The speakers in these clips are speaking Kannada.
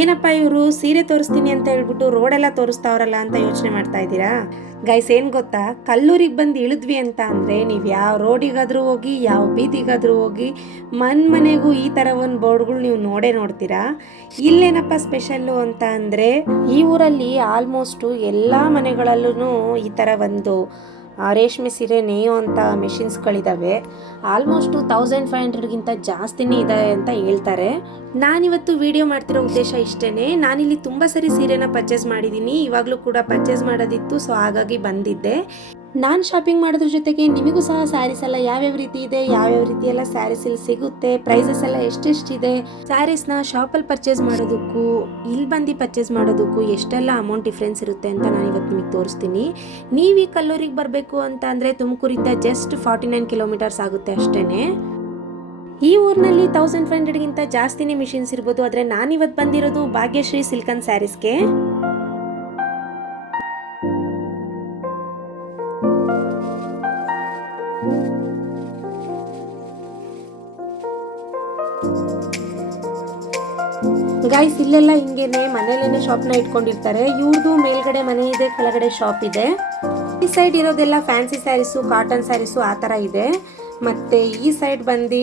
ಏನಪ್ಪ ಇವರು ಸೀರೆ ತೋರಿಸ್ತೀನಿ ಅಂತ ಹೇಳ್ಬಿಟ್ಟು ರೋಡೆಲ್ಲ ತೋರಿಸ್ತಾವ್ರಲ್ಲ ಅಂತ ಯೋಚನೆ ಮಾಡ್ತಾ ಇದ್ದೀರಾ? ಗೈಸ್ ಏನು ಗೊತ್ತಾ, ಕಲ್ಲೂರಿಗೆ ಬಂದು ಇಳಿದ್ವಿ ಅಂತ ಅಂದರೆ ನೀವು ಯಾವ ರೋಡಿಗಾದರೂ ಹೋಗಿ ಯಾವ ಬೀದಿಗಾದರೂ ಹೋಗಿ ಮನೆಗೂ ಈ ಥರ ಒಂದು ಬೋರ್ಡ್ಗಳು ನೀವು ನೋಡ್ತೀರಾ. ಇಲ್ಲೇನಪ್ಪ ಸ್ಪೆಷಲ್ಲು ಅಂತ ಅಂದರೆ ಈ ಊರಲ್ಲಿ ಆಲ್ಮೋಸ್ಟು ಎಲ್ಲ ಮನೆಗಳಲ್ಲೂ ಈ ಥರ ಒಂದು ರೇಷ್ಮೆ ಸೀರೆ ನೇಯುವಂಥ ಮೆಷಿನ್ಸ್ಗಳಿದ್ದಾವೆ. ಆಲ್ಮೋಸ್ಟು 1500ಗಿಂತ ಜಾಸ್ತಿನೇ ಇದೆ ಅಂತ ಹೇಳ್ತಾರೆ. ನಾನಿವತ್ತು ವಿಡಿಯೋ ಮಾಡ್ತಿರೋ ಉದ್ದೇಶ ಇಷ್ಟೇ. ನಾನಿಲ್ಲಿ ತುಂಬ ಸರಿ ಸೀರೆನ ಪರ್ಚೇಸ್ ಮಾಡಿದ್ದೀನಿ, ಇವಾಗಲೂ ಕೂಡ ಪರ್ಚೇಸ್ ಮಾಡೋದಿತ್ತು, ಸೊ ಹಾಗಾಗಿ ಬಂದಿದ್ದೆ. ನಾನು ಶಾಪಿಂಗ್ ಮಾಡೋದ್ರ ಜೊತೆಗೆ ನಿಮಗೂ ಸಹ ಸ್ಯಾರೀಸ್ ಎಲ್ಲ ಯಾವ್ಯಾವ ರೀತಿ ಇದೆ, ಯಾವ್ಯಾವ ರೀತಿ ಎಲ್ಲ ಸ್ಯಾರೀಸ್ ಇಲ್ಲಿ ಸಿಗುತ್ತೆ, ಪ್ರೈಸಸ್ ಎಲ್ಲ ಎಷ್ಟೆಷ್ಟಿದೆ, ಸ್ಯಾರೀಸ್ನ ಶಾಪಲ್ಲಿ ಪರ್ಚೇಸ್ ಮಾಡೋದಕ್ಕೂ ಇಲ್ಲಿ ಬಂದು ಪರ್ಚೇಸ್ ಮಾಡೋದಕ್ಕೂ ಎಷ್ಟೆಲ್ಲ ಅಮೌಂಟ್ ಡಿಫ್ರೆನ್ಸ್ ಇರುತ್ತೆ ಅಂತ ನಾನು ಇವತ್ತು ನಿಮಗೆ ತೋರಿಸ್ತೀನಿ. ನೀವು ಈ ಕಲ್ಲೂರಿಗೆ ಬರಬೇಕು ಅಂತ ಅಂದರೆ ತುಮಕೂರಿಂದ ಜಸ್ಟ್ 49 ಕಿಲೋಮೀಟರ್ಸ್ ಆಗುತ್ತೆ ಅಷ್ಟೇ. ಈ ಊರಿನಲ್ಲಿ 1500ಗಿಂತ ಜಾಸ್ತಿನೇ ಮಿಷಿನ್ಸ್ ಇರ್ಬೋದು, ಆದರೆ ನಾನಿವತ್ತು ಬಂದಿರೋದು ಭಾಗ್ಯಶ್ರೀ ಸಿಲ್ಕನ್ ಸ್ಯಾರೀಸ್ಗೆ. ಗೈಸ್ ಇಲ್ಲೆಲ್ಲ ಹಿಂಗೇನೆ ಮನೇಲೇನೆ ಶಾಪ್ನ ಇಟ್ಕೊಂಡಿರ್ತಾರೆ. ಇವ್ರದ್ದು ಮೇಲ್ಗಡೆ ಮನೆ ಇದೆ, ಕೆಳಗಡೆ ಶಾಪ್ ಇದೆ. ಈ ಸೈಡ್ ಇರೋದೆಲ್ಲ ಫ್ಯಾನ್ಸಿ ಸ್ಯಾರೀಸು, ಕಾಟನ್ ಸ್ಯಾರೀಸು ಆ ಥರ ಇದೆ. ಮತ್ತು ಈ ಸೈಡ್ ಬಂದು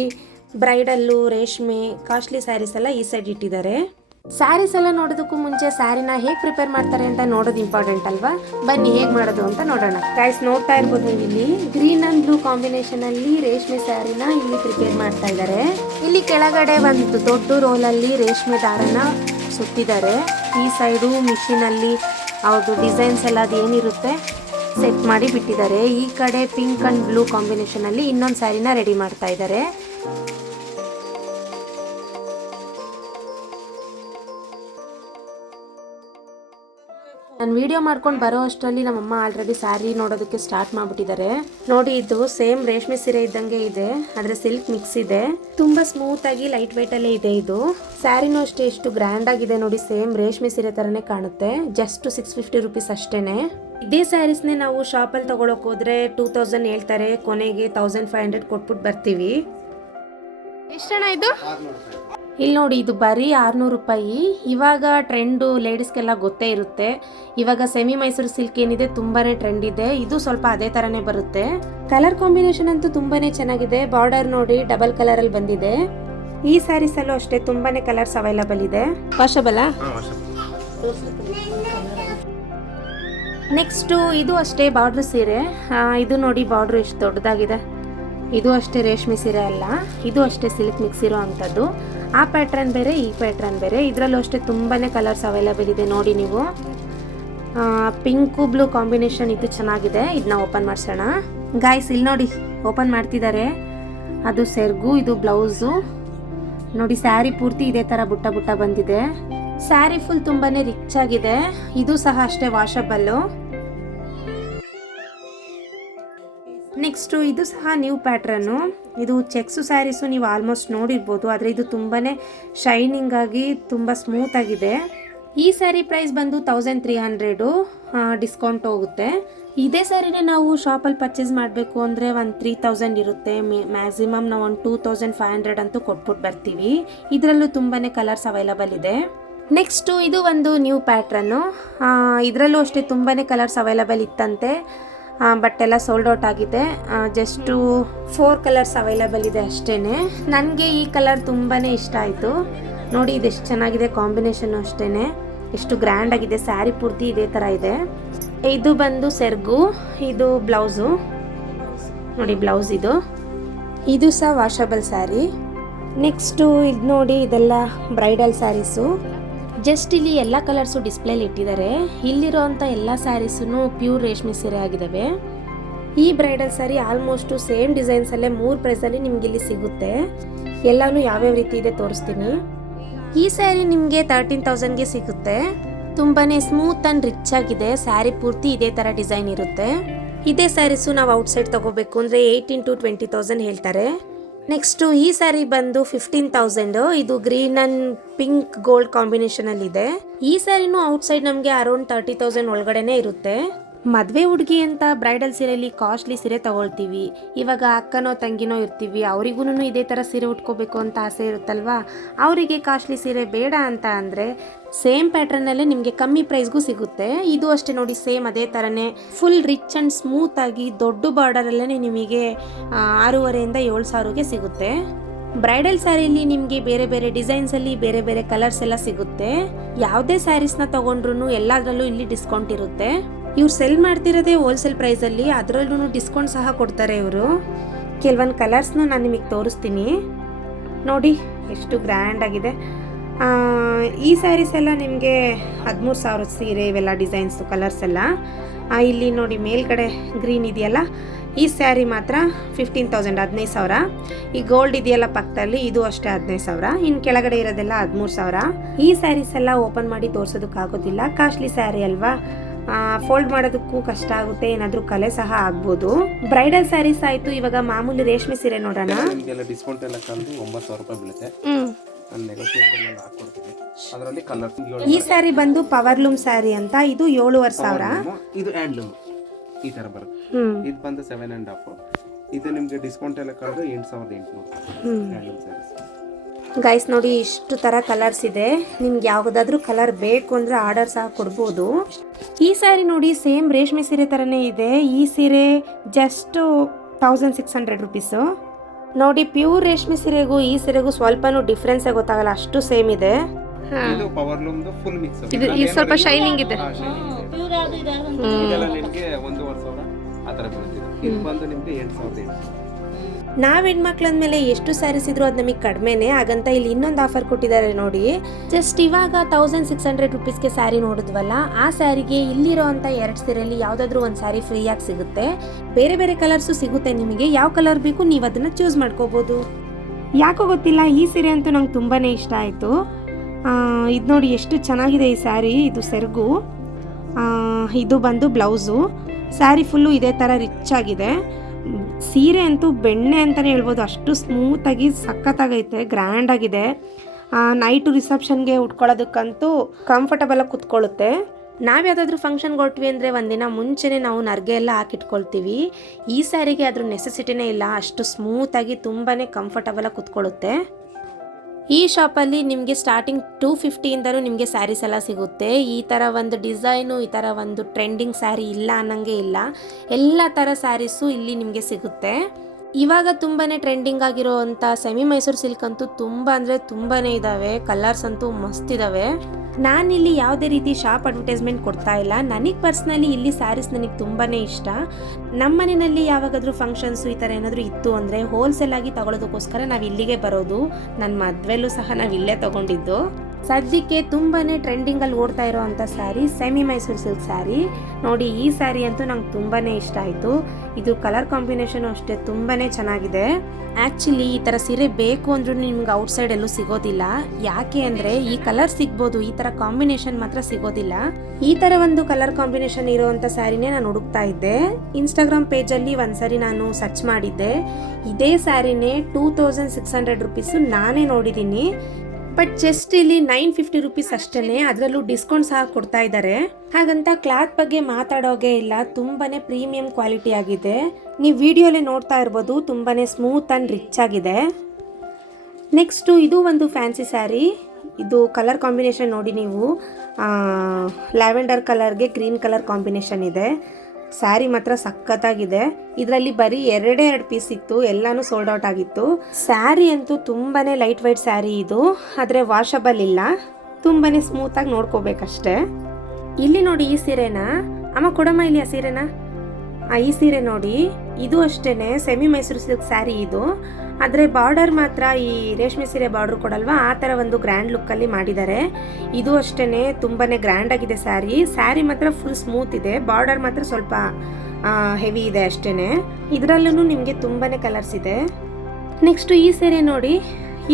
ಬ್ರೈಡಲ್ಲು, ರೇಷ್ಮೆ, ಕಾಸ್ಟ್ಲಿ ಸ್ಯಾರೀಸ್ ಎಲ್ಲ ಈ ಸೈಡ್ ಇಟ್ಟಿದ್ದಾರೆ. ಸ್ಯಾರೀಸ್ ಎಲ್ಲ ನೋಡೋದಕ್ಕೂ ಮುಂಚೆ ಸ್ಯಾರಿನ ಹೇಗೆ ಪ್ರಿಪೇರ್ ಮಾಡ್ತಾರೆ ಅಂತ ನೋಡೋದು ಇಂಪಾರ್ಟೆಂಟ್ ಅಲ್ವಾ? ಬನ್ನಿ ಹೇಗೆ ಮಾಡೋದು ಅಂತ ನೋಡೋಣ. ಗೈಸ್ ನೋಡ್ತಾ ಇರ್ಬೋದು ನೀವು ಇಲ್ಲಿ ಗ್ರೀನ್ ಅಂಡ್ ಬ್ಲೂ ಕಾಂಬಿನೇಷನ್ ಅಲ್ಲಿ ರೇಷ್ಮೆ ಸ್ಯಾರಿನ ಇಲ್ಲಿ ಪ್ರಿಪೇರ್ ಮಾಡ್ತಾ ಇದ್ದಾರೆ. ಇಲ್ಲಿ ಕೆಳಗಡೆ ಒಂದು ದೊಡ್ಡ ರೋಲಲ್ಲಿ ರೇಷ್ಮೆ ದಾರನ ಸುತ್ತಿದ್ದಾರೆ. ಈ ಸೈಡು ಮಿಷಿನ್ ಅಲ್ಲಿ ಅವ್ರದ್ದು ಡಿಸೈನ್ಸ್ ಎಲ್ಲ ಅದು ಏನಿರುತ್ತೆ ಸೆಟ್ ಮಾಡಿ ಬಿಟ್ಟಿದ್ದಾರೆ. ಈ ಕಡೆ ಪಿಂಕ್ ಅಂಡ್ ಬ್ಲೂ ಕಾಂಬಿನೇಷನ್ ಅಲ್ಲಿ ಇನ್ನೊಂದು ಸ್ಯಾರಿನ ರೆಡಿ ಮಾಡ್ತಾ ಇದ್ದಾರೆ. ನಾನು ವಿಡಿಯೋ ಮಾಡ್ಕೊಂಡು ಬರೋ ಅಷ್ಟರಲ್ಲಿ ನಮ್ಮಮ್ಮ ಆಲ್ರೆಡಿ ಸ್ಯಾರಿ ನೋಡೋದಕ್ಕೆ ಸ್ಟಾರ್ಟ್ ಮಾಡಿಬಿಟ್ಟಿದ್ದಾರೆ. ನೋಡಿ ಇದು ಸೇಮ್ ರೇಷ್ಮೆ ಸೀರೆ ಇದ್ದಂಗೆ ಇದೆ, ಆದರೆ ಸಿಲ್ಕ್ ಮಿಕ್ಸ್ ಇದೆ. ತುಂಬ ಸ್ಮೂತ್ ಆಗಿ ಲೈಟ್ ವೆಯ್ಟ್ ಅಲ್ಲೇ ಇದೆ. ಇದು ಸ್ಯಾರಿನೂ ಅಷ್ಟೇ ಎಷ್ಟು ಗ್ರ್ಯಾಂಡ್ ಆಗಿದೆ ನೋಡಿ, ಸೇಮ್ ರೇಷ್ಮೆ ಸೀರೆ ಥರನೇ ಕಾಣುತ್ತೆ. ಜಸ್ಟ್ 650 ರುಪೀಸ್ ಅಷ್ಟೇನೆ. ಇದೇ ಸ್ಯಾರೀಸ್ನೇ ನಾವು ಶಾಪಲ್ಲಿ ತಗೊಳಕ್ ಹೋದ್ರೆ 2000 ಹೇಳ್ತಾರೆ, ಕೊನೆಗೆ 1500 ಕೊಟ್ಬಿಟ್ಟು ಬರ್ತೀವಿ. ಎಷ್ಟಣ್ಣ ಇದು? ಇಲ್ಲಿ ನೋಡಿ ಇದು ಬರೀ 600 ರೂಪಾಯಿ. ಇವಾಗ ಟ್ರೆಂಡು ಲೇಡೀಸ್ಗೆಲ್ಲ ಗೊತ್ತೇ ಇರುತ್ತೆ. ಇವಾಗ ಸೆಮಿ ಮೈಸೂರು ಸಿಲ್ಕ್ ಏನಿದೆ ತುಂಬಾನೇ ಟ್ರೆಂಡ್ ಇದೆ. ಇದು ಸ್ವಲ್ಪ ಅದೇ ತರನೇ ಬರುತ್ತೆ. ಕಲರ್ ಕಾಂಬಿನೇಷನ್ ಅಂತೂ ತುಂಬಾನೇ ಚೆನ್ನಾಗಿದೆ. ಬಾರ್ಡರ್ ನೋಡಿ ಡಬಲ್ ಕಲರ್ ಅಲ್ಲಿ ಬಂದಿದೆ. ಈ ಸ್ಯಾರೀಸ್ ಅಲ್ಲೂ ಅಷ್ಟೇ ತುಂಬಾನೇ ಕಲರ್ಸ್ ಅವೈಲಬಲ್ ಇದೆ. ವಾಷಬಲ್. ನೆಕ್ಸ್ಟ್ ಇದು ಅಷ್ಟೇ ಬಾರ್ಡರ್ ಸೀರೆ. ಇದು ನೋಡಿ ಬಾರ್ಡರ್ ಎಷ್ಟು ದೊಡ್ಡದಾಗಿದೆ. ಇದು ಅಷ್ಟೇ ರೇಷ್ಮೆ ಸೀರೆ ಅಲ್ಲ, ಇದು ಅಷ್ಟೇ ಸಿಲ್ಕ್ ಮಿಕ್ಸ್ ಇರೋ ಅಂಥದ್ದು. ಆ ಪ್ಯಾಟ್ರನ್ ಬೇರೆ, ಈ ಪ್ಯಾಟ್ರನ್ ಬೇರೆ. ಇದರಲ್ಲೂ ಅಷ್ಟೇ ತುಂಬಾನೇ ಕಲರ್ಸ್ ಅವೈಲಬಲ್ ಇದೆ. ನೋಡಿ ನೀವು ಪಿಂಕು ಬ್ಲೂ ಕಾಂಬಿನೇಷನ್ ಇದು ಚೆನ್ನಾಗಿದೆ. ಇದನ್ನ ಓಪನ್ ಮಾಡಿಸೋಣ. ಗಾಯ್ಸ್ ಇಲ್ಲಿ ನೋಡಿ ಓಪನ್ ಮಾಡ್ತಿದ್ದಾರೆ. ಅದು ಸೆರ್ಗು, ಇದು ಬ್ಲೌಸು. ನೋಡಿ ಸ್ಯಾರಿ ಪೂರ್ತಿ ಇದೇ ಥರ ಬುಟ್ಟ ಬುಟ್ಟ ಬಂದಿದೆ. ಸ್ಯಾರಿ ಫುಲ್ ತುಂಬಾನೇ ರಿಚ್ ಆಗಿದೆ. ಇದು ಸಹ ಅಷ್ಟೇ ವಾಷಬಲ್ಲು. ನೆಕ್ಸ್ಟು ಇದು ಸಹ ನ್ಯೂ ಪ್ಯಾಟ್ರನ್ನು. ಇದು ಚೆಕ್ಸು ಸ್ಯಾರೀಸು ನೀವು ಆಲ್ಮೋಸ್ಟ್ ನೋಡಿರ್ಬೋದು, ಆದರೆ ಇದು ತುಂಬಾ ಶೈನಿಂಗ್ ಆಗಿ ತುಂಬ ಸ್ಮೂತ್ ಆಗಿದೆ. ಈ ಸ್ಯಾರಿ ಪ್ರೈಸ್ ಬಂದು 1300, ಡಿಸ್ಕೌಂಟ್ ಹೋಗುತ್ತೆ. ಇದೇ ಸ್ಯಾರಿನೇ ನಾವು ಶಾಪಲ್ಲಿ ಪರ್ಚೇಸ್ ಮಾಡಬೇಕು ಅಂದರೆ ಒಂದು 3000 ಇರುತ್ತೆ. ಮ್ಯಾಕ್ಸಿಮಮ್ ನಾವು ಒಂದು 2500 ಅಂತೂ ಕೊಟ್ಬಿಟ್ಟು ಬರ್ತೀವಿ. ಇದರಲ್ಲೂ ತುಂಬಾ ಕಲರ್ಸ್ ಅವೈಲಬಲ್ ಇದೆ. ನೆಕ್ಸ್ಟು ಇದು ಒಂದು ನ್ಯೂ ಪ್ಯಾಟ್ರನ್ನು. ಇದರಲ್ಲೂ ಅಷ್ಟೇ ತುಂಬಾ ಕಲರ್ಸ್ ಅವೈಲಬಲ್ ಇತ್ತಂತೆ, ಬಟ್ ಎಲ್ಲ ಸೋಲ್ಡ್ ಔಟ್ ಆಗಿದೆ. ಜಸ್ಟು 4 ಕಲರ್ಸ್ ಅವೈಲಬಲ್ ಇದೆ ಅಷ್ಟೇ. ನನಗೆ ಈ ಕಲರ್ ತುಂಬಾ ಇಷ್ಟ ಆಯಿತು. ನೋಡಿ ಇದೆಷ್ಟು ಚೆನ್ನಾಗಿದೆ ಕಾಂಬಿನೇಷನ್ನು ಅಷ್ಟೇ, ಎಷ್ಟು ಗ್ರ್ಯಾಂಡ್ ಆಗಿದೆ. ಸ್ಯಾರಿ ಪೂರ್ತಿ ಇದೇ ಥರ ಇದೆ. ಇದು ಬಂದು ಸೆರ್ಗು, ಇದು ಬ್ಲೌಸು. ನೋಡಿ ಬ್ಲೌಸ್ ಇದು ಸಹ ವಾಷಬಲ್ ಸ್ಯಾರಿ. ನೆಕ್ಸ್ಟು ಇದು ನೋಡಿ ಇದೆಲ್ಲ ಬ್ರೈಡಲ್ ಸ್ಯಾರೀಸು. ಜಸ್ಟ್ ಇಲ್ಲಿ ಎಲ್ಲ ಕಲರ್ಸು ಡಿಸ್ಪ್ಲೇಲಿ ಇಟ್ಟಿದ್ದಾರೆ. ಇಲ್ಲಿರೋಂಥ ಎಲ್ಲ ಸ್ಯಾರೀಸೂ ಪ್ಯೂರ್ ರೇಷ್ಮೆ ಸೀರೆ ಆಗಿದ್ದಾವೆ. ಈ ಬ್ರೈಡಲ್ ಸ್ಯಾರಿ ಆಲ್ಮೋಸ್ಟು ಸೇಮ್ ಡಿಸೈನ್ಸಲ್ಲೇ 3 ಪ್ರೈಸಲ್ಲಿ ನಿಮ್ಗೆ ಇಲ್ಲಿ ಸಿಗುತ್ತೆ. ಎಲ್ಲನೂ ಯಾವ್ಯಾವ ರೀತಿ ಇದೆ ತೋರಿಸ್ತೀನಿ. ಈ ಸ್ಯಾರಿ ನಿಮಗೆ 13,000ಗೆ ಸಿಗುತ್ತೆ. ತುಂಬಾ ಸ್ಮೂತ್ ಆ್ಯಂಡ್ ರಿಚ್ ಆಗಿದೆ. ಸ್ಯಾರಿ ಪೂರ್ತಿ ಇದೇ ಥರ ಡಿಸೈನ್ ಇರುತ್ತೆ. ಇದೇ ಸ್ಯಾರೀಸು ನಾವು ಔಟ್ಸೈಡ್ ತೊಗೋಬೇಕು ಅಂದರೆ 18,000 to 20,000 ಹೇಳ್ತಾರೆ. ನೆಕ್ಸ್ಟು ಈ ಸ್ಯಾರಿ ಬಂದು 15,000. ಇದು green and pink gold combination ಅಲ್ಲಿ ಇದೆ. ಈ ಸ್ಯಾರಿನೂ ಔಟ್ಸೈಡ್ ನಮಗೆ ಅರೌಂಡ್ 30,000 ಒಳಗಡೆನೆ ಇರುತ್ತೆ. ಮದುವೆ ಹುಡುಗಿ ಅಂತ ಬ್ರೈಡಲ್ ಸೀರೆಯಲ್ಲಿ ಕಾಸ್ಟ್ಲಿ ಸೀರೆ ತೊಗೊಳ್ತೀವಿ. ಇವಾಗ ಅಕ್ಕನೋ ತಂಗಿನೋ ಇರ್ತೀವಿ, ಅವರಿಗೂ ಇದೇ ಥರ ಸೀರೆ ಉಟ್ಕೋಬೇಕು ಅಂತ ಆಸೆ ಇರುತ್ತಲ್ವಾ. ಅವರಿಗೆ ಕಾಸ್ಟ್ಲಿ ಸೀರೆ ಬೇಡ ಅಂತ ಅಂದರೆ ಸೇಮ್ ಪ್ಯಾಟ್ರನ್ನಲ್ಲೇ ನಿಮಗೆ ಕಮ್ಮಿ ಪ್ರೈಸ್ಗೂ ಸಿಗುತ್ತೆ. ಇದು ಅಷ್ಟೇ ನೋಡಿ, ಸೇಮ್ ಅದೇ ಥರನೇ ಫುಲ್ ರಿಚ್ ಆ್ಯಂಡ್ ಸ್ಮೂತಾಗಿ ದೊಡ್ಡ ಬಾರ್ಡರಲ್ಲೇ ನಿಮಗೆ 6,500ರಿಂದ 7,000ಗೆ ಸಿಗುತ್ತೆ. ಬ್ರೈಡಲ್ ಸ್ಯಾರಿಲಿ ನಿಮಗೆ ಬೇರೆ ಬೇರೆ ಡಿಸೈನ್ಸಲ್ಲಿ ಬೇರೆ ಬೇರೆ ಕಲರ್ಸ್ ಎಲ್ಲ ಸಿಗುತ್ತೆ. ಯಾವುದೇ ಸ್ಯಾರೀಸ್ನ ತೊಗೊಂಡ್ರು ಎಲ್ಲದರಲ್ಲೂ ಇಲ್ಲಿ ಡಿಸ್ಕೌಂಟ್ ಇರುತ್ತೆ. ಇವ್ರು ಸೆಲ್ ಮಾಡ್ತಿರೋದೇ ಹೋಲ್ಸೇಲ್ ಪ್ರೈಸಲ್ಲಿ, ಅದರಲ್ಲೂ ಡಿಸ್ಕೌಂಟ್ ಸಹ ಕೊಡ್ತಾರೆ ಇವರು. ಕೆಲವೊಂದು ಕಲರ್ಸ್ನ ನಾನು ನಿಮಗೆ ತೋರಿಸ್ತೀನಿ ನೋಡಿ, ಎಷ್ಟು ಗ್ರ್ಯಾಂಡ್ ಆಗಿದೆ. ಈ ಸ್ಯಾರೀಸ್ ಎಲ್ಲ ನಿಮಗೆ 13,000 ಸೀರೆ, ಇವೆಲ್ಲ ಡಿಸೈನ್ಸು ಕಲರ್ಸ್ ಎಲ್ಲ. ಇಲ್ಲಿ ನೋಡಿ ಮೇಲ್ಗಡೆ ಗ್ರೀನ್ ಇದೆಯಲ್ಲ, ಈ ಸ್ಯಾರಿ ಮಾತ್ರ 15,000, 15,000. ಈ ಗೋಲ್ಡ್ ಇದೆಯಲ್ಲ ಪಕ್ಕದಲ್ಲಿ, ಇದು ಅಷ್ಟೇ 15,000. ಇನ್ನು ಕೆಳಗಡೆ ಇರೋದೆಲ್ಲ 13,000. ಈ ಸ್ಯಾರೀಸ್ ಎಲ್ಲ ಓಪನ್ ಮಾಡಿ ತೋರಿಸೋದಕ್ಕಾಗೋದಿಲ್ಲ, ಕಾಸ್ಟ್ಲಿ ಸ್ಯಾರಿ ಅಲ್ವಾ, ಫೋಲ್ಡ್ ಮಾಡೋದಕ್ಕೂ ಕಷ್ಟ ಆಗುತ್ತೆ, ಏನಾದರೂ ಕಲೆ ಸಹ ಆಗ್ಬೋದು. ಬ್ರೈಡಲ್ ಸ್ಯಾರೀಸ್ ಆಯಿತು. ಇವಾಗ ಮಾಮೂಲಿ ರೇಷ್ಮೆ ಸೀರೆ ನೋಡೋಣ. ಡಿಸ್ಕೌಂಟ್ ಎಲ್ಲ ಕಳೆದು 9,000 ರೂಪಾಯಿ ಬೀಳುತ್ತೆ. ಈ ಸ್ಯಾರಿ ಬಂದು ಪವರ್ಲೂಮ್ ಸ್ಯಾರಿ ಅಂತ, ಇದು 7,500. ಇದು ಹ್ಯಾಂಡ್ಲೂಮ್ ಈ ತರ ಬರುತ್ತೆ. ಇದು ಬಂದು 7.5. ಇದು ನಿಮಗೆ ಡಿಸ್ಕೌಂಟ್ ಎಲ್ಲ ಕಳೆದು 8,800 ಹ್ಯಾಂಡ್ಲೂಮ್ ಸ್ಯಾರೀಸ್. ಗೈಸ್ ನೋಡಿ, ಇಷ್ಟು ಥರ ಕಲರ್ಸ್ ಇದೆ. ನಿಮ್ಗೆ ಯಾವುದಾದ್ರೂ ಕಲರ್ ಬೇಕು ಅಂದರೆ ಆರ್ಡರ್ ಸಹ ಕೊಡ್ಬೋದು. ಈ ಸ್ಯಾರಿ ನೋಡಿ, ಸೇಮ್ ರೇಷ್ಮೆ ಸೀರೆ ಥರನೇ ಇದೆ. ಈ ಸೀರೆ ಜಸ್ಟ್ 1,600 ರುಪೀಸು. ನೋಡಿ, ಪ್ಯೂರ್ ರೇಷ್ಮೆ ಸೀರೆಗೂ ಈ ಸೀರೆಗೂ ಸ್ವಲ್ಪನೂ ಡಿಫ್ರೆನ್ಸೇ ಗೊತ್ತಾಗಲ್ಲ, ಅಷ್ಟು ಸೇಮ್ ಇದೆ. ಇದು ಪವರ್ಲೂಮ್ದು ಫುಲ್ ಮಿಕ್ಸ್. ಇದು ಸ್ವಲ್ಪ ಶೈನಿಂಗ್ ಇದೆ. ಇದೆಲ್ಲ ನಿಮಗೆ 1,500 ಆ ಥರ ಬೀಳುತ್ತೆ. ಇದು ಬಂದು ನಿಮಗೆ 8,800. ನಾವು ಹೆಣ್ಮಕ್ಳಂದ್ಮೇಲೆ ಎಷ್ಟು ಸ್ಯಾರೀಸ್ ಇದ್ರು ಅದು ನಮಗೆ ಕಡಿಮೆನೇ, ಹಾಗಂತ ಇಲ್ಲಿ ಇನ್ನೊಂದು ಆಫರ್ ಕೊಟ್ಟಿದ್ದಾರೆ ನೋಡಿ. ಜಸ್ಟ್ ಇವಾಗ 1,600 ರುಪೀಸ್ಗೆ ಸ್ಯಾರಿ ನೋಡಿದ್ವಲ್ಲ, ಆ ಸ್ಯಾರಿಗೆ ಇಲ್ಲಿರೋ ಅಂಥ 2 ಸೀರೆಯಲ್ಲಿ ಯಾವುದಾದ್ರೂ ಒಂದು ಸ್ಯಾರಿ ಫ್ರೀಯಾಗಿ ಸಿಗುತ್ತೆ. ಬೇರೆ ಬೇರೆ ಕಲರ್ಸು ಸಿಗುತ್ತೆ ನಿಮಗೆ. ಯಾವ ಕಲರ್ ಬೇಕು ನೀವು ಅದನ್ನು ಚೂಸ್ ಮಾಡ್ಕೋಬೋದು. ಯಾಕೋ ಗೊತ್ತಿಲ್ಲ, ಈ ಸೀರೆ ಅಂತೂ ನಂಗೆ ತುಂಬಾ ಇಷ್ಟ ಆಯಿತು. ಇದು ನೋಡಿ ಎಷ್ಟು ಚೆನ್ನಾಗಿದೆ ಈ ಸ್ಯಾರಿ. ಇದು ಸೆರಗು, ಇದು ಬಂದು ಬ್ಲೌಸು. ಸ್ಯಾರಿ ಫುಲ್ಲು ಇದೇ ಥರ ರಿಚ್ ಆಗಿದೆ. ಸೀರೆ ಅಂತೂ ಬೆಣ್ಣೆ ಅಂತಲೇ ಹೇಳ್ಬೋದು, ಅಷ್ಟು ಸ್ಮೂತಾಗಿ ಸಖತ್ತಾಗೈತೆ, ಗ್ರ್ಯಾಂಡ್ ಆಗಿದೆ. ನೈಟು ರಿಸೆಪ್ಷನ್ಗೆ ಉಟ್ಕೊಳ್ಳೋದಕ್ಕಂತೂ ಕಂಫರ್ಟಬಲಾಗಿ ಕೂತ್ಕೊಳ್ಳುತ್ತೆ. ನಾವು ಯಾವುದಾದ್ರೂ ಫಂಕ್ಷನ್ಗೆ ಹೊರಟ್ವಿ ಅಂದರೆ ಒಂದಿನ ಮುಂಚೆನೇ ನಾವು ನರ್ಗೆ ಎಲ್ಲ ಹಾಕಿಟ್ಕೊಳ್ತೀವಿ. ಈ ಸ್ಯಾರಿಗೆ ಅದ್ರ ನೆಸೆಸಿಟಿನೇ ಇಲ್ಲ, ಅಷ್ಟು ಸ್ಮೂತಾಗಿ ತುಂಬಾ ಕಂಫರ್ಟಬಲಾಗಿ ಕೂತ್ಕೊಳ್ಳುತ್ತೆ. ಈ ಶಾಪಲ್ಲಿ ನಿಮಗೆ ಸ್ಟಾರ್ಟಿಂಗ್ 250ಇಂದನೂ ನಿಮಗೆ ಸ್ಯಾರೀಸ್ ಎಲ್ಲ ಸಿಗುತ್ತೆ. ಈ ಥರ ಒಂದು ಡಿಸೈನು, ಈ ಥರ ಒಂದು ಟ್ರೆಂಡಿಂಗ್ ಸ್ಯಾರಿ ಇಲ್ಲ ಅನ್ನಂಗೆ ಇಲ್ಲ, ಎಲ್ಲ ಥರ ಸ್ಯಾರೀಸು ಇಲ್ಲಿ ನಿಮಗೆ ಸಿಗುತ್ತೆ. ಇವಾಗ ತುಂಬಾ ಟ್ರೆಂಡಿಂಗ್ ಆಗಿರೋ ಅಂಥ ಸೆಮಿ ಮೈಸೂರು ಸಿಲ್ಕ್ ಅಂತೂ ತುಂಬ ಅಂದರೆ ತುಂಬಾ ಇದ್ದಾವೆ. ಕಲರ್ಸ್ ಅಂತೂ ಮಸ್ತ್ ಇದ್ದಾವೆ. ನಾನಿಲ್ಲಿ ಯಾವುದೇ ರೀತಿ ಶಾಪ್ ಅಡ್ವರ್ಟೈಸ್ಮೆಂಟ್ ಕೊಡ್ತಾ ಇಲ್ಲ. ನನಗೆ ಪರ್ಸ್ನಲಿ ಇಲ್ಲಿ ಸ್ಯಾರೀಸ್ ನನಗೆ ತುಂಬಾ ಇಷ್ಟ. ನಮ್ಮ ಮನೆಯಲ್ಲಿ ಯಾವಾಗಾದರೂ ಫಂಕ್ಷನ್ಸು ಈ ಥರ ಏನಾದರೂ ಇತ್ತು ಅಂದರೆ ಹೋಲ್ಸೇಲ್ ಆಗಿ ತಗೊಳ್ಳೋದಕ್ಕೋಸ್ಕರ ನಾವು ಇಲ್ಲಿಗೆ ಬರೋದು. ನನ್ನ ಮದುವೆಲ್ಲೂ ಸಹ ನಾವು ಇಲ್ಲೇ ತೊಗೊಂಡಿದ್ದು. ಸದ್ಯಕ್ಕೆ ತುಂಬಾ ಟ್ರೆಂಡಿಂಗಲ್ಲಿ ಓಡ್ತಾ ಇರೋ ಅಂಥ ಸ್ಯಾರಿ ಸೆಮಿ ಮೈಸೂರು ಸಿಲ್ಕ್ ಸ್ಯಾರಿ ನೋಡಿ. ಈ ಸ್ಯಾರಿ ಅಂತೂ ನಂಗೆ ತುಂಬಾ ಇಷ್ಟ ಆಯಿತು. ಇದು ಕಲರ್ ಕಾಂಬಿನೇಷನು ಅಷ್ಟೇ ತುಂಬಾ ಚೆನ್ನಾಗಿದೆ. ಆ್ಯಕ್ಚುಲಿ ಈ ಥರ ಸೀರೆ ಬೇಕು ಅಂದ್ರೂ ನಿಮ್ಗೆ ಔಟ್ಸೈಡ್ ಎಲ್ಲೂ ಸಿಗೋದಿಲ್ಲ. ಯಾಕೆ ಅಂದರೆ ಈ ಕಲರ್ ಸಿಗ್ಬೋದು, ಈ ಥರ ಕಾಂಬಿನೇಷನ್ ಮಾತ್ರ ಸಿಗೋದಿಲ್ಲ. ಈ ಥರ ಒಂದು ಕಲರ್ ಕಾಂಬಿನೇಷನ್ ಇರೋವಂಥ ಸ್ಯಾರಿನೇ ನಾನು ಹುಡುಕ್ತಾ ಇದ್ದೆ. ಇನ್ಸ್ಟಾಗ್ರಾಮ್ ಪೇಜಲ್ಲಿ ಒಂದ್ಸರಿ ನಾನು ಸರ್ಚ್ ಮಾಡಿದ್ದೆ. ಇದೇ ಸ್ಯಾರಿನೇ 2,600 ರುಪೀಸು ನಾನೇ ನೋಡಿದ್ದೀನಿ. ಬಟ್ ಜಸ್ಟ್ ಇಲ್ಲಿ 950 ರುಪೀಸ್ ಅಷ್ಟೇ. ಅದರಲ್ಲೂ ಡಿಸ್ಕೌಂಟ್ ಸಹ ಕೊಡ್ತಾ ಇದ್ದಾರೆ. ಹಾಗಂತ ಕ್ಲಾತ್ ಬಗ್ಗೆ ಮಾತಾಡೋಗೆ ಇಲ್ಲ, ತುಂಬಾ ಪ್ರೀಮಿಯಂ ಕ್ವಾಲಿಟಿ ಆಗಿದೆ. ನೀವು ವಿಡಿಯೋಲಿ ನೋಡ್ತಾ ಇರ್ಬೋದು, ತುಂಬಾ ಸ್ಮೂತ್ ಆ್ಯಂಡ್ ರಿಚ್ ಆಗಿದೆ. ನೆಕ್ಸ್ಟು ಇದು ಒಂದು ಫ್ಯಾನ್ಸಿ ಸ್ಯಾರಿ. ಇದು ಕಲರ್ ಕಾಂಬಿನೇಷನ್ ನೋಡಿ ನೀವು, ಲ್ಯಾವೆಂಡರ್ ಕಲರ್ಗೆ ಗ್ರೀನ್ ಕಲರ್ ಕಾಂಬಿನೇಷನ್ ಇದೆ. ಸ್ಯಾರಿ ಮಾತ್ರ ಸಖತ್ತಾಗಿದೆ. ಇದರಲ್ಲಿ ಬರೀ 2 ಪೀಸ್ ಇತ್ತು, ಎಲ್ಲಾನು ಸೋಲ್ಡ್ ಔಟ್ ಆಗಿತ್ತು. ಸ್ಯಾರಿ ಅಂತೂ ತುಂಬಾ ಲೈಟ್ ವೈಟ್ ಸ್ಯಾರಿ ಇದು, ಆದರೆ ವಾಷಬಲ್ ಇಲ್ಲ, ತುಂಬಾ ಸ್ಮೂತಾಗಿ ನೋಡ್ಕೋಬೇಕಷ್ಟೆ. ಇಲ್ಲಿ ನೋಡಿ ಈ ಸೀರೆನ, ಅಮ್ಮ ಕೊಡಮ್ಮ ಇಲ್ಲಿ ಆ ಸೀರೆನ. ಈ ಸೀರೆ ನೋಡಿ, ಇದು ಅಷ್ಟೇ ಸೆಮಿ ಮೈಸೂರು ಸಿಲ್ಕ್ ಸ್ಯಾರಿ ಇದು. ಆದರೆ ಬಾರ್ಡರ್ ಮಾತ್ರ ಈ ರೇಷ್ಮೆ ಸೀರೆ ಬಾರ್ಡರ್ ಕೊಡಲ್ವಾ, ಆ ಥರ ಒಂದು ಗ್ರ್ಯಾಂಡ್ ಲುಕ್ಕಲ್ಲಿ ಮಾಡಿದ್ದಾರೆ. ಇದು ಅಷ್ಟೇ ತುಂಬಾ ಗ್ರ್ಯಾಂಡ್ ಆಗಿದೆ ಸ್ಯಾರಿ. ಸ್ಯಾರಿ ಮಾತ್ರ ಫುಲ್ ಸ್ಮೂತ್ ಇದೆ, ಬಾರ್ಡರ್ ಮಾತ್ರ ಸ್ವಲ್ಪ ಹೆವಿ ಇದೆ ಅಷ್ಟೇ. ಇದರಲ್ಲೂ ನಿಮಗೆ ತುಂಬಾ ಕಲರ್ಸ್ ಇದೆ. ನೆಕ್ಸ್ಟು ಈ ಸೀರೆ ನೋಡಿ,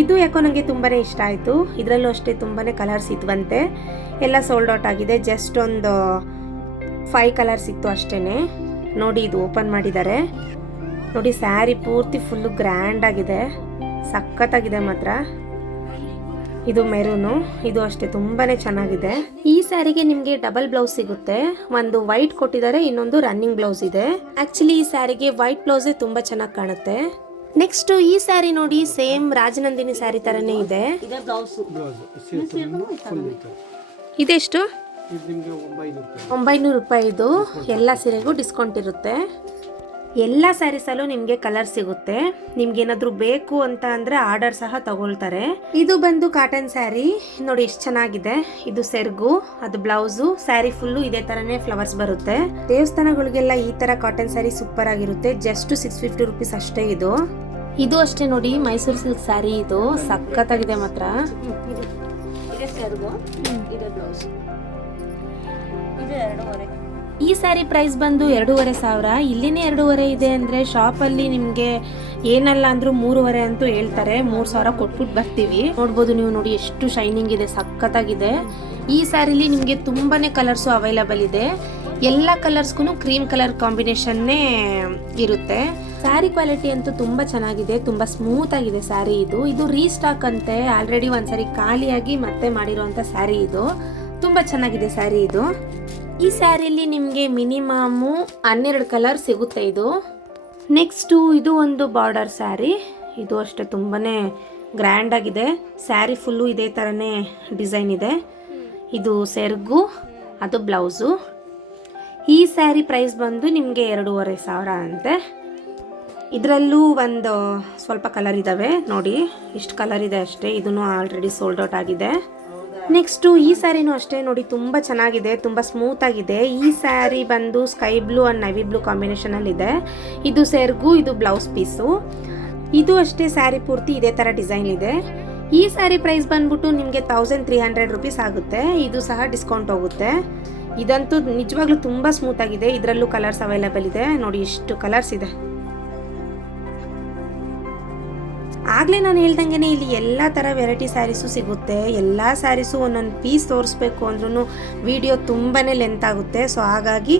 ಇದು ಯಾಕೋ ನನಗೆ ತುಂಬಾ ಇಷ್ಟ ಆಯಿತು. ಇದರಲ್ಲೂ ಅಷ್ಟೇ ತುಂಬಾ ಕಲರ್ಸ್ ಇದ್ವಂತೆ, ಎಲ್ಲ ಸೋಲ್ಡ್ ಔಟ್ ಆಗಿದೆ. ಜಸ್ಟ್ ಒಂದು 5 ಕಲರ್ಸ್ ಇತ್ತು ಅಷ್ಟೇ. ನೋಡಿ ಇದು ಓಪನ್ ಮಾಡಿದ್ದಾರೆ ನೋಡಿ. ಸ್ಯಾರಿ ಪೂರ್ತಿ ಫುಲ್ಲು ಗ್ರ್ಯಾಂಡ್ ಆಗಿದೆ, ಸಖತ್ತಾಗಿದೆ ಮಾತ್ರ. ಇದು ಮೆರೂನು, ಇದು ಅಷ್ಟೇ ತುಂಬಾನೇ ಚೆನ್ನಾಗಿದೆ. ಈ ಸ್ಯಾರಿಗೆ ನಿಮಗೆ ಡಬಲ್ ಬ್ಲೌಸ್ ಸಿಗುತ್ತೆ. ಒಂದು ವೈಟ್ ಕೊಟ್ಟಿದ್ದಾರೆ, ಇನ್ನೊಂದು ರನ್ನಿಂಗ್ ಬ್ಲೌಸ್ ಇದೆ. ಆಕ್ಚುಲಿ ಈ ಸ್ಯಾರಿಗೆ ವೈಟ್ ಬ್ಲೌಸೇ ತುಂಬಾ ಚೆನ್ನಾಗಿ ಕಾಣುತ್ತೆ. ನೆಕ್ಸ್ಟ್ ಈ ಸ್ಯಾರಿ ನೋಡಿ, ಸೇಮ್ ರಾಜನಂದಿನಿ ಸ್ಯಾರಿ ತರನೇ ಇದೆ. ಇದೆಷ್ಟು? 900 ರೂಪಾಯಿ. ಇದು ಎಲ್ಲ ಸೀರೆಗೂ ಡಿಸ್ಕೌಂಟ್ ಇರುತ್ತೆ. ಎಲ್ಲ ಸ್ಯಾರೀಸಲ್ಲೂ ನಿಮಗೆ ಕಲರ್ ಸಿಗುತ್ತೆ. ನಿಮ್ಗೆ ಏನಾದರೂ ಬೇಕು ಅಂತ ಅಂದರೆ ಆರ್ಡರ್ ಸಹ ತಗೊಳ್ತಾರೆ. ಇದು ಬಂದು ಕಾಟನ್ ಸ್ಯಾರಿ ನೋಡಿ, ಎಷ್ಟು ಚೆನ್ನಾಗಿದೆ. ಇದು ಸೆರ್ಗು, ಅದು ಬ್ಲೌಸು, ಸ್ಯಾರಿ ಫುಲ್ಲು ಇದೇ ಥರನೇ ಫ್ಲವರ್ಸ್ ಬರುತ್ತೆ. ದೇವಸ್ಥಾನಗಳಿಗೆಲ್ಲ ಈ ಥರ ಕಾಟನ್ ಸ್ಯಾರಿ ಸೂಪರ್ ಆಗಿರುತ್ತೆ. ಜಸ್ಟ್ 650 ರುಪೀಸ್ ಅಷ್ಟೇ. ಇದು ಅಷ್ಟೇ ನೋಡಿ, ಮೈಸೂರು ಸಿಲ್ಕ್ ಸ್ಯಾರಿ. ಇದು ಸಖತ್ತಾಗಿದೆ ಮಾತ್ರ. ಈ ಸ್ಯಾರಿ ಪ್ರೈಸ್ ಬಂದು 2500. ಇಲ್ಲಿನೇ 2500 ಇದೆ ಅಂದರೆ ಶಾಪಲ್ಲಿ ನಿಮಗೆ ಏನಲ್ಲ ಅಂದ್ರೂ 3500 ಅಂತೂ ಹೇಳ್ತಾರೆ. 3000 ಕೊಟ್ಬಿಟ್ಟು ಬರ್ತೀವಿ. ನೋಡ್ಬೋದು ನೀವು, ನೋಡಿ ಎಷ್ಟು ಶೈನಿಂಗ್ ಇದೆ, ಸಖತ್ತಾಗಿದೆ. ಈ ಸ್ಯಾರಿಲಿ ನಿಮಗೆ ತುಂಬಾನೇ ಕಲರ್ಸು ಅವೈಲಬಲ್ ಇದೆ. ಎಲ್ಲ ಕಲರ್ಸ್ಗೂ ಕ್ರೀಮ್ ಕಲರ್ ಕಾಂಬಿನೇಷನ್ನೇ ಇರುತ್ತೆ. ಸ್ಯಾರಿ ಕ್ವಾಲಿಟಿ ಅಂತೂ ತುಂಬಾ ಚೆನ್ನಾಗಿದೆ, ತುಂಬಾ ಸ್ಮೂತ್ ಆಗಿದೆ ಸ್ಯಾರಿ. ಇದು ರೀಸ್ಟಾಕ್ ಅಂತೆ. ಆಲ್ರೆಡಿ ಒಂದ್ಸರಿ ಖಾಲಿಯಾಗಿ ಮತ್ತೆ ಮಾಡಿರೋಂಥ ಸ್ಯಾರಿ. ಇದು ತುಂಬಾ ಚೆನ್ನಾಗಿದೆ ಸ್ಯಾರಿ. ಈ ಸ್ಯಾರಿಲಿ ನಿಮಗೆ ಮಿನಿಮಮ್ 12 ಕಲರ್ ಸಿಗುತ್ತೆ. ನೆಕ್ಸ್ಟು ಇದು ಒಂದು ಬಾರ್ಡರ್ ಸ್ಯಾರಿ. ಇದು ಅಷ್ಟೇ ತುಂಬಾನೇ ಗ್ರ್ಯಾಂಡ್ ಆಗಿದೆ. ಸ್ಯಾರಿ ಫುಲ್ಲು ಇದೇ ಥರನೇ ಡಿಸೈನ್ ಇದೆ. ಇದು ಸೆರ್ಗು, ಅದು ಬ್ಲೌಸು. ಈ ಸ್ಯಾರಿ ಪ್ರೈಸ್ ಬಂದು ನಿಮಗೆ 2500 ಅಂತೆ. ಇದರಲ್ಲೂ ಒಂದು ಸ್ವಲ್ಪ ಕಲರ್ ಇದ್ದಾವೆ ನೋಡಿ, ಇಷ್ಟು ಕಲರ್ ಇದೆ ಅಷ್ಟೇ. ಇದನ್ನು ಆಲ್ರೆಡಿ ಸೋಲ್ಡ್ ಔಟ್ ಆಗಿದೆ. ನೆಕ್ಸ್ಟು ಈ ಸ್ಯಾರಿನೂ ಅಷ್ಟೇ ನೋಡಿ, ತುಂಬ ಚೆನ್ನಾಗಿದೆ, ತುಂಬ ಸ್ಮೂತ್ ಆಗಿದೆ. ಈ ಸ್ಯಾರಿ ಬಂದು ಸ್ಕೈ ಬ್ಲೂ ಆ್ಯಂಡ್ ನೈವಿ ಬ್ಲೂ ಕಾಂಬಿನೇಷನಲ್ಲಿದೆ. ಇದು ಸೆರ್ಗು, ಇದು ಬ್ಲೌಸ್ ಪೀಸು. ಇದು ಅಷ್ಟೇ ಸ್ಯಾರಿ ಪೂರ್ತಿ ಇದೇ ಥರ ಡಿಸೈನ್ ಇದೆ. ಈ ಸ್ಯಾರಿ ಪ್ರೈಸ್ ಬಂದ್ಬಿಟ್ಟು ನಿಮಗೆ 1300 ರುಪೀಸ್ ಆಗುತ್ತೆ. ಇದು ಸಹ ಡಿಸ್ಕೌಂಟ್ ಹೋಗುತ್ತೆ. ಇದಂತೂ ನಿಜವಾಗ್ಲೂ ತುಂಬ ಸ್ಮೂತ್ ಆಗಿದೆ. ಇದರಲ್ಲೂ ಕಲರ್ಸ್ ಅವೈಲೇಬಲ್ ಇದೆ ನೋಡಿ, ಎಷ್ಟು ಕಲರ್ಸ್ ಇದೆ. ಆಗಲೇ ನಾನು ಹೇಳ್ದಂಗೆ ಇಲ್ಲಿ ಎಲ್ಲ ಥರ ವೆರೈಟಿ ಸ್ಯಾರೀಸು ಸಿಗುತ್ತೆ. ಎಲ್ಲ ಸ್ಯಾರೀಸು ಒಂದೊಂದು ಪೀಸ್ ತೋರಿಸ್ಬೇಕು ಅಂದ್ರೂ ವಿಡಿಯೋ ತುಂಬಾ ಲೆಂತ್ ಆಗುತ್ತೆ. ಸೊ ಹಾಗಾಗಿ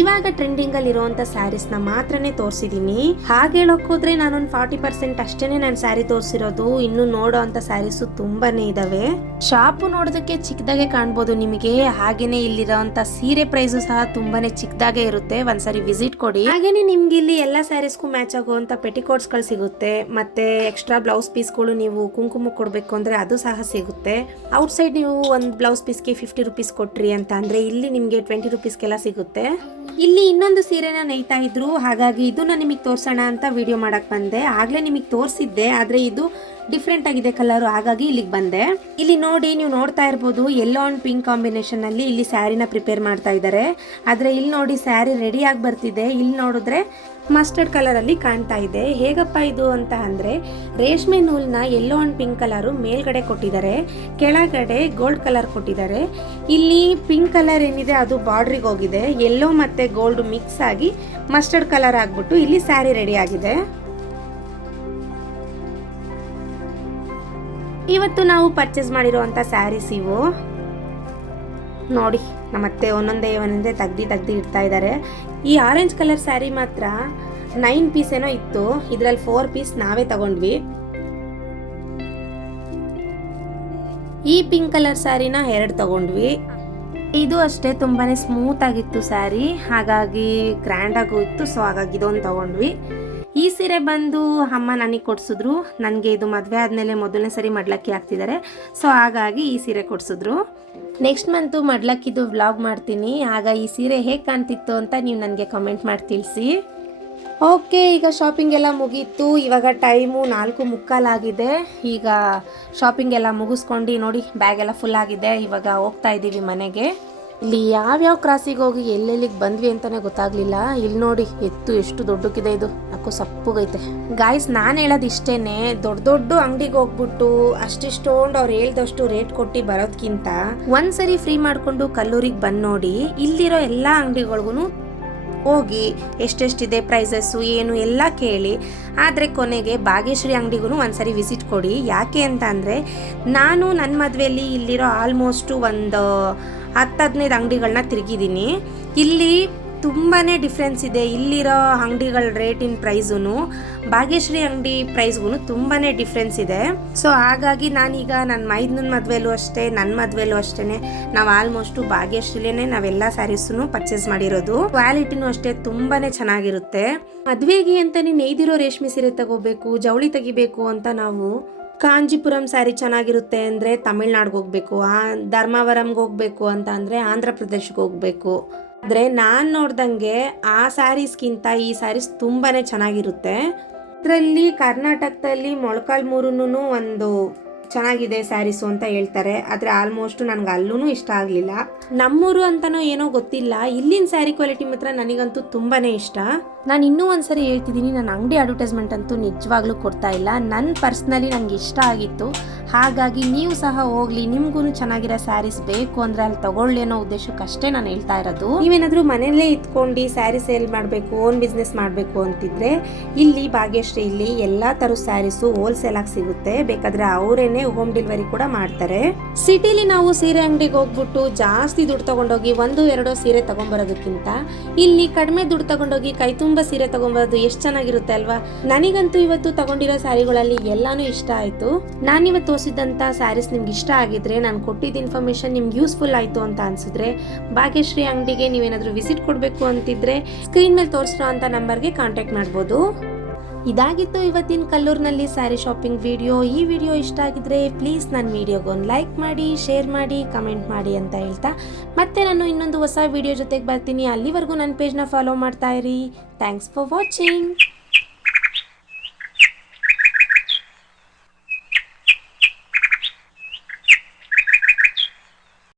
ಇವಾಗ ಟ್ರೆಂಡಿಂಗಲ್ಲಿರುವಂಥ ಸ್ಯಾರೀಸ್ನ ಮಾತ್ರನೇ ತೋರಿಸಿದ್ದೀನಿ. ಹಾಗೆ ಹೇಳೋಕ್ಕೋದ್ರೆ ನಾನೊಂದು 40% ಅಷ್ಟೇ ನಾನು ಸ್ಯಾರಿ ತೋರಿಸಿರೋದು. ಇನ್ನು ನೋಡೋ ಅಂಥ ಸ್ಯಾರೀಸು ತುಂಬಾ ಇದ್ದಾವೆ. ಶಾಪು ನೋಡೋದಕ್ಕೆ ಚಿಕ್ಕದಾಗೆ ಕಾಣ್ಬೋದು ನಿಮಗೆ. ಹಾಗೇನೆ ಇಲ್ಲಿರೋಂಥ ಸೀರೆ ಪ್ರೈಸು ಸಹ ತುಂಬಾ ಚಿಕ್ಕದಾಗೆ ಇರುತ್ತೆ. ಒಂದ್ಸರಿ ವಿಸಿಟ್ ಕೊಡಿ. ಹಾಗೇನೆ ನಿಮ್ಗೆ ಇಲ್ಲಿ ಎಲ್ಲ ಸ್ಯಾರೀಸ್ಗೂ ಮ್ಯಾಚ್ ಆಗುವಂಥ ಪೆಟಿಕೋಟ್ಸ್ಗಳು ಸಿಗುತ್ತೆ. ಮತ್ತೆ ಎಕ್ಸ್ಟ್ರಾ ಬ್ಲೌಸ್ ಪೀಸ್ಗಳು ನೀವು ಕುಂಕುಮ ಕೊಡಬೇಕು ಅಂದರೆ ಅದು ಸಹ ಸಿಗುತ್ತೆ. ಔಟ್ಸೈಡ್ ನೀವು ಒಂದು ಬ್ಲೌಸ್ ಪೀಸ್ಗೆ 50 ರುಪೀಸ್ ಕೊಟ್ರಿ ಅಂತ ಅಂದರೆ ಇಲ್ಲಿ ನಿಮಗೆ 20 ರುಪೀಸ್ಗೆಲ್ಲ ಸಿಗುತ್ತೆ. ಇಲ್ಲಿ ಇನ್ನೊಂದು ಸೀರೆನ ನೇಯ್ತಾ ಇದ್ರು, ಹಾಗಾಗಿ ಇದನ್ನ ನಿಮಗೆ ತೋರಿಸೋಣ ಅಂತ ವಿಡಿಯೋ ಮಾಡಕ್ ಬಂದೆ. ಆಗ್ಲೇ ನಿಮಗೆ ತೋರಿಸಿದ್ದೆ, ಆದ್ರೆ ಇದು ಡಿಫ್ರೆಂಟ್ ಆಗಿದೆ ಕಲರ್, ಹಾಗಾಗಿ ಇಲ್ಲಿಗೆ ಬಂದೆ. ಇಲ್ಲಿ ನೋಡಿ, ನೀವು ನೋಡ್ತಾ ಇರ್ಬೋದು, ಯೆಲ್ಲೋ ಅಂಡ್ ಪಿಂಕ್ ಕಾಂಬಿನೇಷನ್ ಅಲ್ಲಿ ಇಲ್ಲಿ ಸ್ಯಾರಿನ ಪ್ರಿಪೇರ್ ಮಾಡ್ತಾ ಇದ್ದಾರೆ. ಆದ್ರೆ ಇಲ್ಲಿ ನೋಡಿ ಸ್ಯಾರಿ ರೆಡಿ ಆಗಿ ಬರ್ತಿದೆ. ಇಲ್ಲಿ ನೋಡಿದ್ರೆ ಮಸ್ಟರ್ಡ್ ಕಲರ್ ಅಲ್ಲಿ ಕಾಣ್ತಾ ಇದೆ. ಹೇಗಪ್ಪ ಇದು ಅಂತ ಅಂದ್ರೆ, ರೇಷ್ಮೆ ನೂಲ್ನ ಯೆಲ್ಲೋ ಅಂಡ್ ಪಿಂಕ್ ಕಲರ್ ಮೇಲ್ಗಡೆ ಕೊಟ್ಟಿದ್ದಾರೆ, ಕೆಳಗಡೆ ಗೋಲ್ಡ್ ಕಲರ್ ಕೊಟ್ಟಿದ್ದಾರೆ. ಇಲ್ಲಿ ಪಿಂಕ್ ಕಲರ್ ಏನಿದೆ ಅದು ಬಾರ್ಡ್ರಿಗೆ ಹೋಗಿದೆ, ಯೆಲ್ಲೋ ಮತ್ತೆ ಗೋಲ್ಡ್ ಮಿಕ್ಸ್ ಆಗಿ ಮಸ್ಟರ್ಡ್ ಕಲರ್ ಆಗ್ಬಿಟ್ಟು ಇಲ್ಲಿ ಸ್ಯಾರಿ ರೆಡಿ ಆಗಿದೆ. ಇವತ್ತು ನಾವು ಪರ್ಚೇಸ್ ಮಾಡಿರುವಂತ ಸ್ಯಾರೀಸ್ ಇವು ನೋಡಿ. ನಮ್ಮತ್ತೆ ಒಂದೊಂದೇ ತೆಗ್ದು ಇಡ್ತಾ ಇದ್ದಾರೆ. ಈ ಆರೆಂಜ್ ಕಲರ್ ಸ್ಯಾರಿ ಮಾತ್ರ 9 ಪೀಸ್ ಏನೋ ಇತ್ತು, ಇದ್ರಲ್ಲಿ 4 ಪೀಸ್ ನಾವೇ ತಗೊಂಡ್ವಿ. ಈ ಪಿಂಕ್ ಕಲರ್ ಸ್ಯಾರಿನ 2 ತಗೊಂಡ್ವಿ. ಇದು ಅಷ್ಟೇ ತುಂಬಾನೇ ಸ್ಮೂತ್ ಆಗಿತ್ತು ಸ್ಯಾರಿ, ಹಾಗಾಗಿ ಗ್ರ್ಯಾಂಡ್ ಆಗು ಇತ್ತು. ಸೊ ಹಾಗಾಗಿ ಇದೊಂದು ತಗೊಂಡ್ವಿ. ಈ ಸೀರೆ ಬಂದು ಅಮ್ಮ ನನಗೆ ಕೊಡ್ಸಿದ್ರು. ನನಗೆ ಇದು ಮದುವೆ ಆದಮೇಲೆ ಮೊದಲನೇ ಸರಿ ಮಡ್ಲಕ್ಕಿ ಹಾಕ್ತಿದ್ದಾರೆ. ಸೊ ಹಾಗಾಗಿ ಈ ಸೀರೆ ಕೊಡ್ಸಿದ್ರು. ನೆಕ್ಸ್ಟ್ ಮಂತು ಮಡ್ಲಕ್ಕಿದು ವ್ಲಾಗ್ ಮಾಡ್ತೀನಿ. ಆಗ ಈ ಸೀರೆ ಹೇಗೆ ಕಾಣ್ತಿತ್ತು ಅಂತ ನೀವು ನನಗೆ ಕಮೆಂಟ್ ಮಾಡಿ ತಿಳಿಸಿ. ಓಕೆ, ಈಗ ಶಾಪಿಂಗ್ ಎಲ್ಲ ಮುಗೀತು. ಇವಾಗ ಟೈಮು 4:45 ಆಗಿದೆ. ಈಗ ಶಾಪಿಂಗ್ ಎಲ್ಲ ಮುಗಿಸ್ಕೊಂಡು ನೋಡಿ, ಬ್ಯಾಗ್ ಎಲ್ಲ ಫುಲ್ ಆಗಿದೆ. ಇವಾಗ ಹೋಗ್ತಾ ಇದ್ದೀವಿ ಮನೆಗೆ. ಇಲ್ಲಿ ಯಾವ್ಯಾವ ಕ್ರಾಸಿಗೆ ಹೋಗಿ ಎಲ್ಲೆಲ್ಲಿಗೆ ಬಂದ್ವಿ ಅಂತಾನೆ ಗೊತ್ತಾಗ್ಲಿಲ್ಲ. ಇಲ್ಲಿ ನೋಡಿ, ಎಷ್ಟು ದೊಡ್ಡಕ್ಕಿದೆ ಇದು, ಯಾಕೋ ಸಪ್ಪಗೈತೆ. ಗಾಯ್ಸ್, ನಾನು ಹೇಳೋದು ಇಷ್ಟೇನೆ, ದೊಡ್ಡ ಅಂಗಡಿಗೆ ಹೋಗ್ಬಿಟ್ಟು ಅಷ್ಟಿಷ್ಟೊಂದು ಅವ್ರು ಹೇಳ್ದಷ್ಟು ರೇಟ್ ಕೊಟ್ಟು ಬರೋದ್ಕಿಂತ ಒಂದ್ಸರಿ ಫ್ರೀ ಮಾಡ್ಕೊಂಡು ಕಲ್ಲೂರಿಗೆ ಬಂದು ನೋಡಿ, ಇಲ್ಲಿರೋ ಎಲ್ಲ ಅಂಗಡಿಗಳಿಗೂ ಹೋಗಿ ಎಷ್ಟೆಷ್ಟಿದೆ ಪ್ರೈಸಸ್ಸು ಏನು ಎಲ್ಲ ಕೇಳಿ. ಆದರೆ ಕೊನೆಗೆ ಭಾಗ್ಯಶ್ರೀ ಅಂಗಡಿಗೂ ಒಂದ್ಸರಿ ವಿಸಿಟ್ ಕೊಡಿ. ಯಾಕೆ ಅಂತ ಅಂದರೆ, ನಾನು ನನ್ನ ಮದುವೆಯಲ್ಲಿ ಇಲ್ಲಿರೋ ಆಲ್ಮೋಸ್ಟು ಒಂದು 10-15 ಅಂಗಡಿಗಳನ್ನ ತಿರುಗಿದ್ದೀನಿ. ಇಲ್ಲಿ ತುಂಬಾ ಡಿಫ್ರೆನ್ಸ್ ಇದೆ. ಇಲ್ಲಿರೋ ಅಂಗಡಿಗಳ ರೇಟಿನ ಪ್ರೈಸೂ ಭಾಗ್ಯಶ್ರೀ ಅಂಗಡಿ ಪ್ರೈಸ್ಗೂ ತುಂಬಾ ಡಿಫ್ರೆನ್ಸ್ ಇದೆ. ಸೊ ಹಾಗಾಗಿ ನಾನೀಗ ನನ್ನ ಮೈದನ ಮದುವೆಲೂ ಅಷ್ಟೇ, ನನ್ನ ಮದುವೆಲೂ ಅಷ್ಟೇ ನಾವು ಆಲ್ಮೋಸ್ಟು ಭಾಗ್ಯಶ್ರೀಲೇ ನಾವೆಲ್ಲ ಸ್ಯಾರೀಸನ್ನು ಪರ್ಚೇಸ್ ಮಾಡಿರೋದು. ಕ್ವಾಲಿಟಿನೂ ಅಷ್ಟೇ ತುಂಬಾ ಚೆನ್ನಾಗಿರುತ್ತೆ. ಮದುವೆಗೆ ಅಂತ ನೇಯ್ದಿರೋ ರೇಷ್ಮೆ ಸೀರೆ ತಗೋಬೇಕು, ಜವಳಿ ತೆಗಿಬೇಕು ಅಂತ ನಾವು ಕಾಂಜಿಪುರಂ ಸ್ಯಾರಿ ಚೆನ್ನಾಗಿರುತ್ತೆ ಅಂದರೆ ತಮಿಳ್ನಾಡಿಗೆ ಹೋಗಬೇಕು, ಧರ್ಮಾವರಂಗೆ ಹೋಗಬೇಕು ಅಂತ ಅಂದರೆ ಆಂಧ್ರ ಪ್ರದೇಶಕ್ಕೆ ಹೋಗಬೇಕು. ಆದರೆ ನಾನು ನೋಡ್ದಂಗೆ ಆ ಸ್ಯಾರೀಸ್ಗಿಂತ ಈ ಸ್ಯಾರೀಸ್ ತುಂಬಾ ಚೆನ್ನಾಗಿರುತ್ತೆ. ಇದರಲ್ಲಿ ಕರ್ನಾಟಕದಲ್ಲಿ ಮೊಳಕಾಲ್ಮೂರುನು ಒಂದು ಚೆನ್ನಾಗಿದೆ ಸ್ಯಾರೀಸು ಅಂತ ಹೇಳ್ತಾರೆ. ಆದರೆ ಆಲ್ಮೋಸ್ಟ್ ನನಗೆ ಅಲ್ಲೂ ಇಷ್ಟ ಆಗಲಿಲ್ಲ. ನಮ್ಮೂರು ಅಂತನೋ ಏನೋ ಗೊತ್ತಿಲ್ಲ, ಇಲ್ಲಿನ ಸ್ಯಾರಿ ಕ್ವಾಲಿಟಿ ಮಾತ್ರ ನನಗಂತೂ ತುಂಬಾ ಇಷ್ಟ. ನಾನು ಇನ್ನೂ ಒಂದ್ಸರಿ ಹೇಳ್ತಿದ್ದೀನಿ, ನನ್ನ ಅಂಗಡಿ ಅಡ್ವರ್ಟೈಸ್ಮೆಂಟ್ ಅಂತೂ ನಿಜವಾಗ್ಲೂ ಕೊಡ್ತಾ ಇಲ್ಲ. ನನ್ನ ಪರ್ಸ್ನಲಿ ನನಗೆ ಇಷ್ಟ ಆಗಿತ್ತು, ಹಾಗಾಗಿ ನೀವು ಸಹ ಹೋಗ್ಲಿ, ನಿಮ್ಗೂ ಚೆನ್ನಾಗಿರೋ ಸ್ಯಾರೀಸ್ ಬೇಕು ಅಂದರೆ ಅಲ್ಲಿ ತಗೊಳ್ಳಿ ಅನ್ನೋ ಉದ್ದೇಶಕ್ಕಷ್ಟೇ ನಾನು ಹೇಳ್ತಾ ಇರೋದು. ನೀವೇನಾದರೂ ಮನೆಯಲ್ಲೇ ಇತ್ಕೊಂಡು ಸ್ಯಾರಿ ಸೇಲ್ ಮಾಡಬೇಕು, ಓನ್ ಬಿಸ್ನೆಸ್ ಮಾಡಬೇಕು ಅಂತಿದ್ರೆ ಇಲ್ಲಿ ಭಾಗ್ಯಶ್ರೀಲಿ ಎಲ್ಲ ಥರದ ಸ್ಯಾರೀಸು ಹೋಲ್ಸೇಲಾಗಿ ಸಿಗುತ್ತೆ. ಬೇಕಾದರೆ ಅವರೇನೆ ಹೋಮ್ ಡೆಲಿವರಿ ಕೂಡ ಮಾಡ್ತಾರೆ. ಸಿಟಿಲಿ ನಾವು ಸೀರೆ ಅಂಗಡಿಗೆ ಹೋಗ್ಬಿಟ್ಟು ಜಾಸ್ತಿ ದುಡ್ಡು ತಗೊಂಡೋಗಿ 1-2 ಸೀರೆ ತಗೊಂಡ್ಬರೋದಕ್ಕಿಂತ ಇಲ್ಲಿ ಕಡಿಮೆ ದುಡ್ಡು ತಗೊಂಡೋಗಿ ಕೈ ತುಂಬ ಸೀರೆ ತಗೊಂಬರೋದು ಎಷ್ಟು ಚೆನ್ನಾಗಿರುತ್ತೆ ಅಲ್ವಾ. ನನಗಂತೂ ಇವತ್ತು ತಗೊಂಡಿರೋ ಸ್ಯಾರಿಗಳಲ್ಲಿ ಎಲ್ಲಾನು ಇಷ್ಟ ಆಯಿತು. ನಾನಿವತ್ತು ತೋರಿಸಿದಂಥ ಸ್ಯಾರೀಸ್ ನಿಮ್ಗೆ ಇಷ್ಟ ಆಗಿದ್ರೆ, ನಾನು ಕೊಟ್ಟಿದ್ದ ಇನ್ಫಾರ್ಮೇಷನ್ ನಿಮ್ಗೆ ಯೂಸ್ಫುಲ್ ಆಯಿತು ಅಂತ ಅನಿಸಿದ್ರೆ ಭಾಗ್ಯಶ್ರೀ ಅಂಗಡಿಗೆ ನೀವೇನಾದರೂ ವಿಸಿಟ್ ಕೊಡಬೇಕು ಅಂತಿದ್ರೆ ಸ್ಕ್ರೀನ್ ಮೇಲೆ ತೋರಿಸಿರೋ ಅಂಥ ನಂಬರ್ಗೆ ಕಾಂಟ್ಯಾಕ್ಟ್ ಮಾಡ್ಬೋದು. ಇದಾಗಿತ್ತು ಇವತ್ತಿನ ಕಲ್ಲೂರಿನಲ್ಲಿ ಸ್ಯಾರಿ ಶಾಪಿಂಗ್ ವಿಡಿಯೋ. ಈ ವಿಡಿಯೋ ಇಷ್ಟ ಆಗಿದ್ರೆ ಪ್ಲೀಸ್ ನನ್ನ ವಿಡಿಯೋಗೊಂದು ಲೈಕ್ ಮಾಡಿ, ಶೇರ್ ಮಾಡಿ, ಕಮೆಂಟ್ ಮಾಡಿ ಅಂತ ಹೇಳ್ತಾ ಮತ್ತೆ ನಾನು ಇನ್ನೊಂದು ಹೊಸ ವಿಡಿಯೋ ಜೊತೆಗೆ ಬರ್ತೀನಿ. ಅಲ್ಲಿವರೆಗೂ ನನ್ನ ಪೇಜ್ನ ಫಾಲೋ ಮಾಡ್ತಾ ಇರಿ. Thanks for watching.